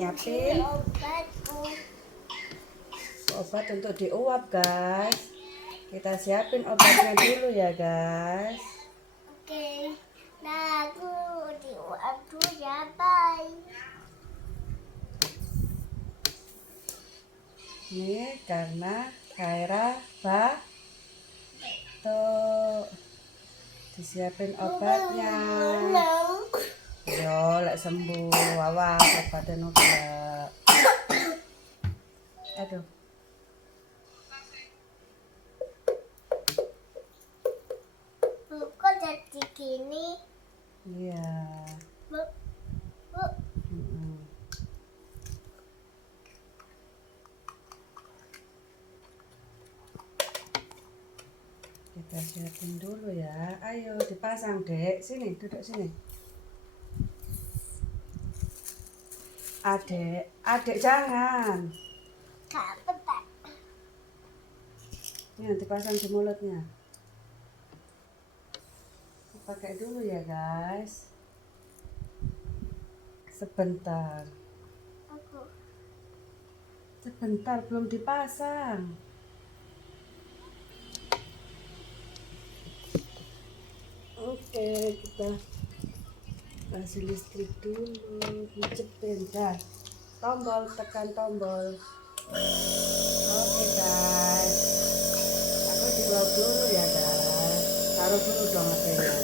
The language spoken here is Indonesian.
nyiapin obat untuk diuap guys. Kita siapin obatnya dulu ya guys. Oke, nah aku diuap dulu ya, bye. Ini karena Khaira batuk. Disiapin obatnya. Yo, lek sembuh, awas obatnya udah. Aduh. Kok jadi gini? Iya. Bu. Kita siapin dulu ya. Ayo dipasang, Dek. Sini, duduk sini. Adek jangan. Bentar. Ini dipasang di mulutnya. Pakai dulu ya, guys. Sebentar. Sebentar, belum dipasang. Oke, kita kasih listrik dulu. Dicepin, dah. Tombol, tekan tombol. Oke, guys. Aku dibawa dulu ya, guys. Taruh dulu dong HP-nya.